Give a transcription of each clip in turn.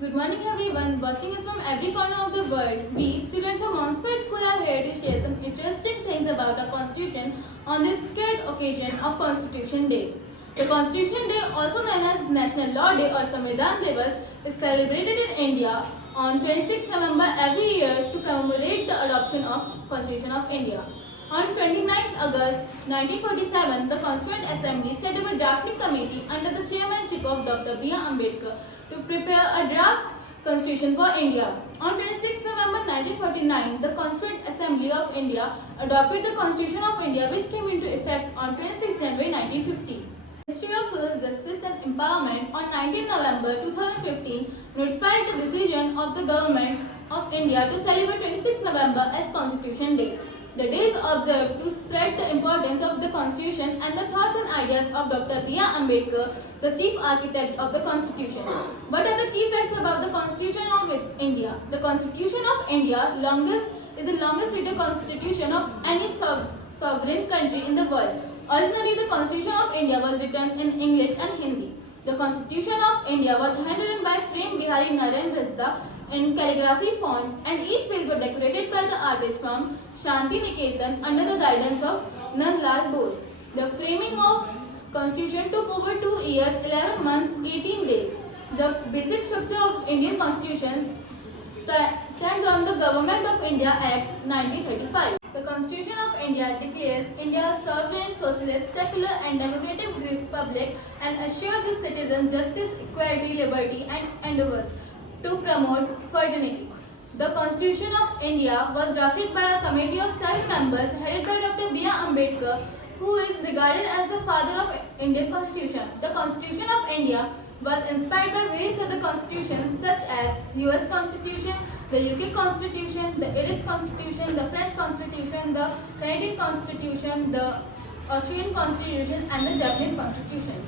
Good morning everyone, watching us from every corner of the world. We, students of Montsport School, are here to share some interesting things about our Constitution on this scared occasion of Constitution Day. The Constitution Day, also known as National Law Day or Samvidhan Divas, is celebrated in India on 26 November every year to commemorate the adoption of Constitution of India. On 29 August 1947, the Constituent Assembly set up a drafting committee under the chairmanship of Dr. B.R. Ambedkar to prepare a draft constitution for India. On 26 November 1949, the Constituent Assembly of India adopted the Constitution of India, which came into effect on 26 January 1950. Ministry of Social Justice and Empowerment on 19 November 2015 notified the decision of the Government of India to celebrate 26 November as Constitution Day. The day is observed to spread the importance of the Constitution and the thoughts and ideas of Dr. B.R. Ambedkar, the chief architect of the Constitution. What are the key facts about the Constitution of India? The Constitution of India is the longest written constitution of any sovereign country in the world. Originally, the Constitution of India was written in English and Hindi. The Constitution of India was handwritten by Prem Bihari Narayan Rasda in calligraphy font, and each page was decorated by the artist from Shanti Niketan under the guidance of Nandlal Bose. The framing of Constitution took over 2 years, 11 months, 18 days. The basic structure of Indian Constitution stands on the Government of India Act 1935. The Constitution of India declares India a sovereign, socialist, secular and democratic republic and assures its citizens justice, equality, liberty and endeavors to promote fraternity. The Constitution of India was drafted by a committee of 7 members headed by Dr. B.R. Ambedkar, who is regarded as the father of Indian Constitution. The Constitution of India was inspired by various other constitutions such as US Constitution, the UK Constitution, the Irish Constitution, the French Constitution, the Canadian Constitution, the Australian Constitution and the Japanese Constitution.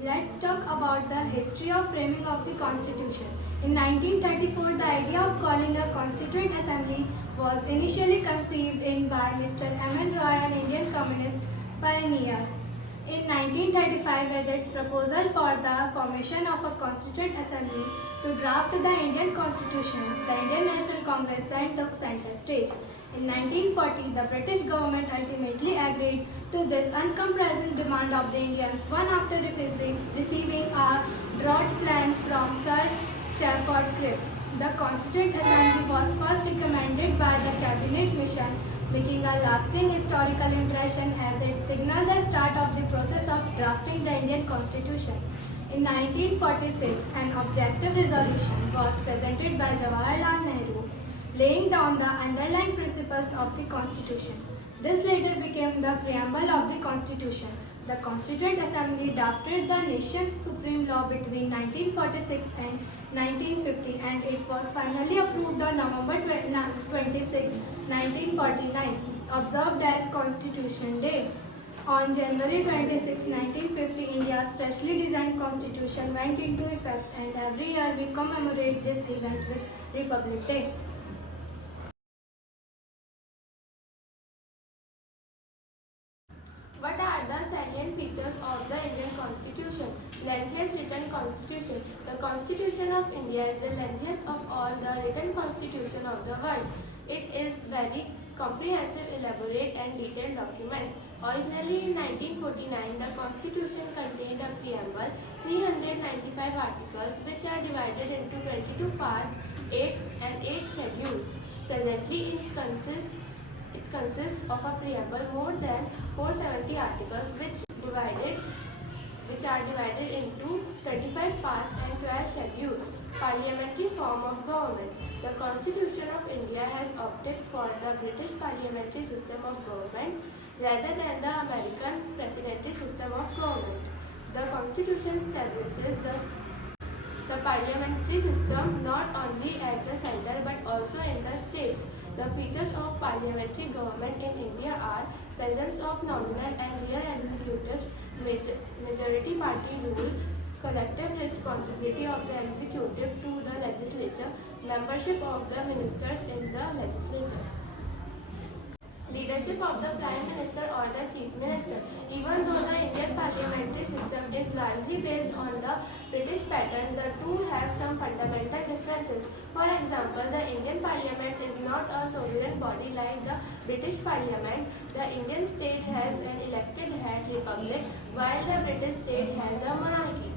Let's talk about the history of framing of the Constitution. In 1934, the idea of calling a Constituent Assembly was initially conceived by Mr. M.N. Roy, an Indian communist pioneer. In 1935, with its proposal for the formation of a Constituent Assembly to draft the Indian Constitution, the Indian National Congress then took center stage. In 1940, the British government ultimately agreed to this uncompromising demand of the Indians, one after receiving a broad plan from Sir Stafford Cripps. The Constituent Assembly was first recommended by the Cabinet Mission, making a lasting historical impression as it signaled the start of the process of drafting the Indian Constitution. In 1946, an objective resolution was presented by Jawaharlal Nehru, laying down the underlying principles of the Constitution. This later became the preamble of the Constitution. The Constituent Assembly drafted the nation's supreme law between 1946 and 1950, and it was finally approved on November 26, 1949, observed as Constitution Day. On January 26, 1950, India's specially designed constitution went into effect, and every year we commemorate this event with Republic Day. What are the salient features of the Indian Constitution? Lengthiest written constitution. The Constitution of India is the lengthiest of all the written constitution of the world. It is very comprehensive, elaborate and detailed document. Originally in 1949, the Constitution contained a preamble, 395 articles which are divided into 22 parts, 8 schedules. Presently it consists of a preamble more than 470 articles which are divided into 25 parts and 12 schedules. Parliamentary form of government. The Constitution of India has opted for the British parliamentary system of government rather than the American presidential system of government. The Constitution establishes the parliamentary system not only at the center but also in the states. The features of parliamentary government in India are presence of nominal and real executives, majority party rule, collective responsibility of the executive to the legislature, membership of the ministers in the legislature. Leadership of the Prime Minister or the Chief Minister. Even though the Indian parliamentary system is largely based on the British pattern. The two have some fundamental differences. For example, the Indian Parliament is not a sovereign body like the British Parliament. The Indian state has an elected head republic, while the British state has a monarchy.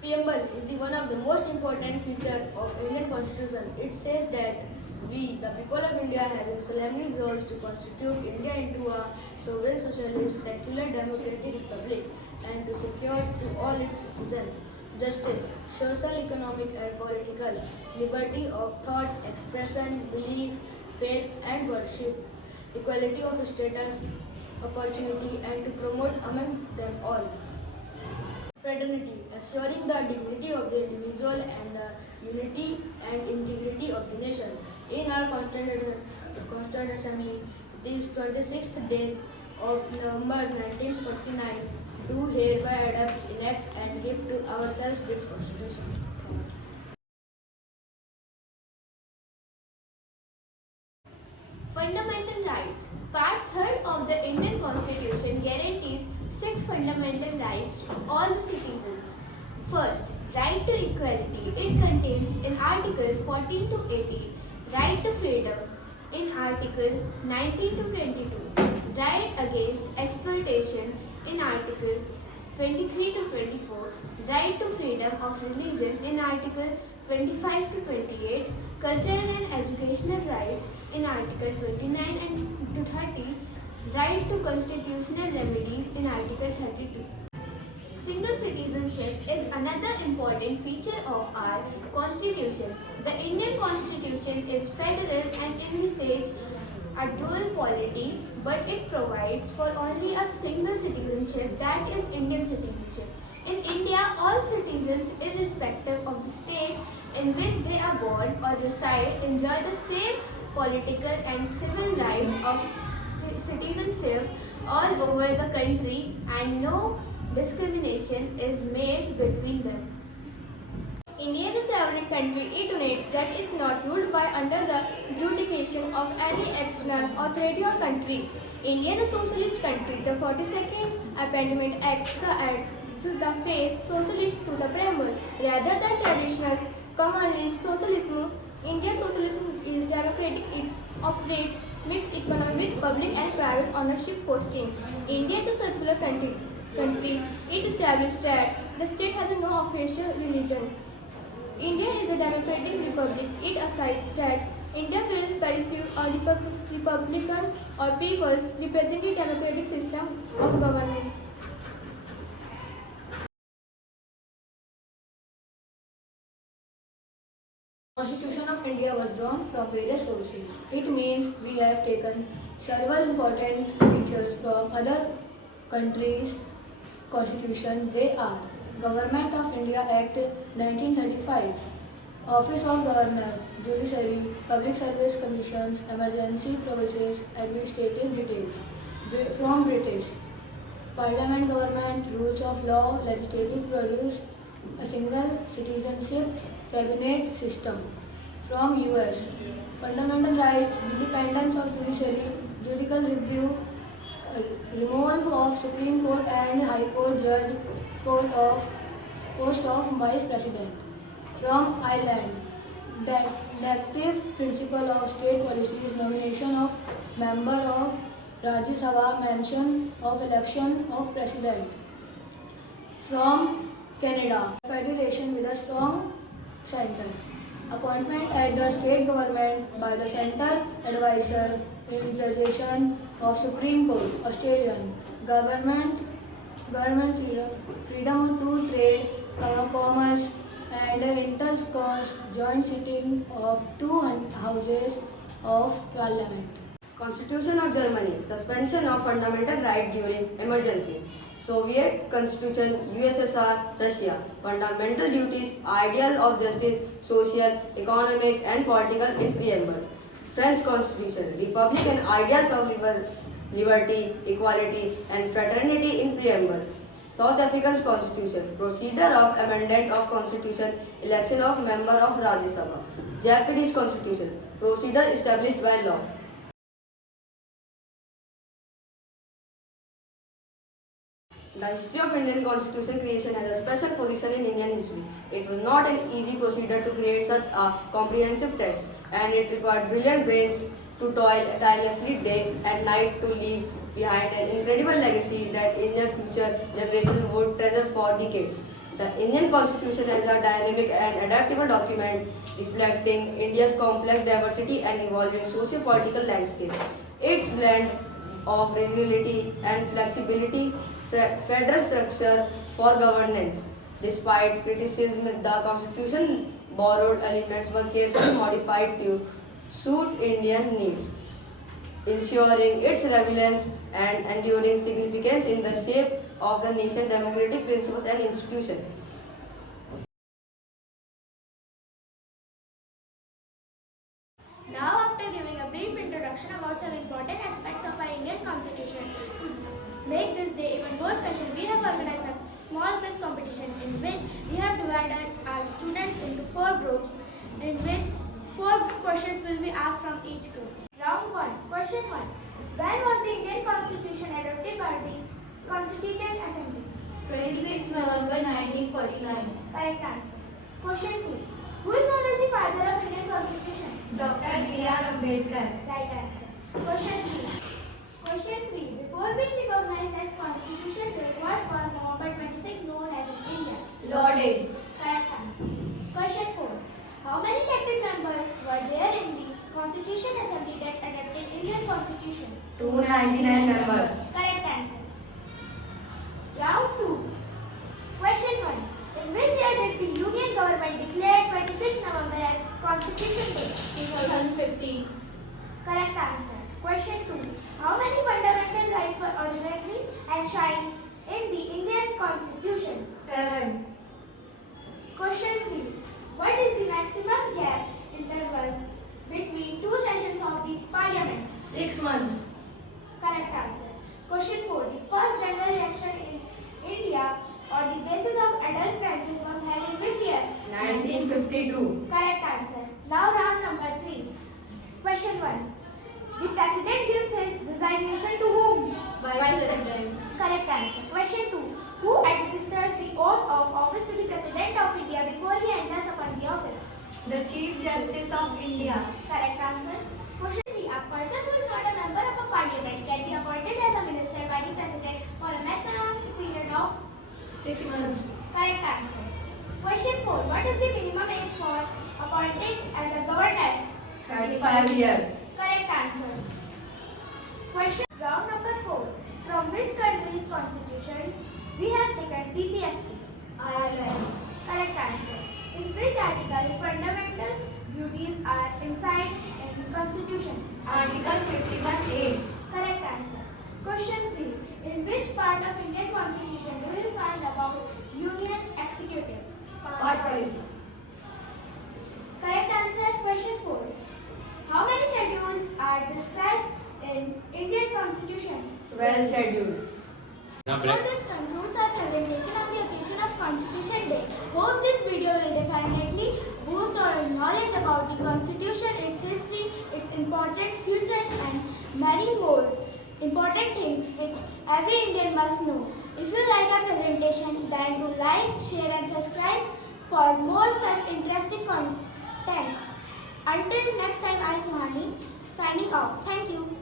Preamble is one of the most important features of Indian Constitution. It says that we, the people of India, having solemnly resolved to constitute India into a sovereign, socialist, secular, democratic republic, and to secure to all its citizens justice, social, economic, and political liberty of thought, expression, belief, faith, and worship, equality of status, opportunity, and to promote among them all fraternity, assuring the dignity of the individual and the unity and integrity of the nation. In our Constituent Assembly, this 26th day of November 1949, do hereby adopt, enact, and give to ourselves this Constitution. Fundamental rights. Part 3rd of the Indian Constitution guarantees 6 fundamental rights to all the citizens. First, right to equality. It contains in Article 14 to 18, right to freedom in Article 19 to 22, right against exploitation in Article 23 to 24, right to freedom of religion in Article 25 to 28, cultural and educational right in Article 29 and to 30, right to constitutional remedies in Article 32. Single citizenship is another important feature of our Constitution. The Indian Constitution is federal and envisages a dual polity, but it provides for only a single citizenship, that is Indian citizenship. In India, all citizens, irrespective of the state in which they are born or reside, enjoy the same political and civil rights of citizenship all over the country, and no discrimination is made between them. India is a sovereign country. It donates that it is not ruled by under the jurisdiction of any external authority or country. India is a socialist country. The 42nd Amendment adds the phrase socialist to the preamble. Rather than traditional communist socialism, India's socialism is democratic. It operates mixed economy with public and private ownership posting. India is a circular country. It established that the state has no official religion. India is a democratic republic. It asserts that India will pursue a republican or people's representative democratic system of governance. Constitution of India was drawn from various sources. It means we have taken several important features from other countries' constitution. They are Government of India Act 1935, Office of Governor, Judiciary, Public Service Commissions, Emergency Provisions, Administrative Details. From British, Parliament Government, Rules of Law, Legislative Produce, a single citizenship, Cabinet System. From US, Fundamental Rights, Independence of Judiciary, Judicial Review, removal of Supreme Court and High Court Judge, post of Vice President. From Ireland, Directive Principle of State Policies, Nomination of Member of Rajya Sabha, Mention of Election of President. From Canada, Federation with a strong center. Appointment at the state government by the center, advisor in judiciation of Supreme Court. Australian, government freedom to trade, commerce and intercourse, joint sitting of two houses of parliament. Constitution of Germany, suspension of fundamental right during emergency. Soviet Constitution, USSR, Russia, fundamental duties, ideal of justice, social, economic and political in preamble. French Constitution, republic and ideals of liberty, equality and fraternity in preamble. South African Constitution, procedure of amendment of Constitution, election of member of Rajya Sabha. Japanese Constitution. Procedure established by law. The history of Indian Constitution creation has a special position in Indian history. It was not an easy procedure to create such a comprehensive text, and it required brilliant brains to toil tirelessly day and night to leave behind an incredible legacy that Indian future generations would treasure for decades. The Indian Constitution is a dynamic and adaptable document reflecting India's complex diversity and evolving socio-political landscape. Its blend of rigidity and flexibility federal structure for governance. Despite criticism, the constitution borrowed elements were carefully modified to suit Indian needs, ensuring its relevance and enduring significance in the shape of the nation's democratic principles and institutions. Now, after giving a brief introduction about some important aspects of our Indian Constitution, to make this day even more special, we have organized a small quiz competition in which we have divided our students into 4 groups, in which 4 questions will be asked from each group. Round 1. Question 1. When was the Indian Constitution adopted by the Constituent Assembly? 26 November 1949. Correct answer. Question 2. Who is known as the father of Indian Constitution? Dr. B.R. Ambedkar. Right answer. Question 3. Question 3. Before being recognized as Constitution Day, what was November 26 known as in India? Law Day. Correct answer. Question 4. How many elected members were there in the Constitution Assembly that adopted Indian Constitution? 299 members. Correct answer. Round 2. Question 1. In which year did the Union government declare 26 November as Constitution Day? 2015. Correct answer. Question 2. How many fundamental rights were originally enshrined in the Indian Constitution? 7. Question 3. What is the maximum gap interval between 2 sessions of the Parliament? 6 months. Correct answer. Question 4. The first general election in India on the basis of adult franchise was held in which year? 1952. Correct answer. Now round number 3. Question 1. The President gives his resignation to whom? Vice President. Correct answer. Question 2. Who administers the oath of office to the President of India before he enters upon the office? The Chief Justice of India. Correct answer. Question 3. A person who is not a member of a parliament can be appointed as a minister by the President for a maximum period of 6 months. Correct answer. Question 4. What is the minimum age for appointed as a governor? 35 years. Correct answer. Question round number 4. From which country's constitution we have taken PPSC? Ireland. Correct answer. In which article fundamental duties are inside in constitution? Article 51A. Correct answer. Question 3. In which part of Indian constitution do you find about union executive? Part 5. Correct answer. Question 4. How many schedules are described in Indian constitution? Well scheduled. So this concludes our presentation on the occasion of Constitution Day. Hope this video will definitely boost our knowledge about the Constitution, its history, its important futures and many more important things which every Indian must know. If you like our presentation, then do like, share and subscribe for more such interesting contents. Until next time, I am Suhani signing off. Thank you.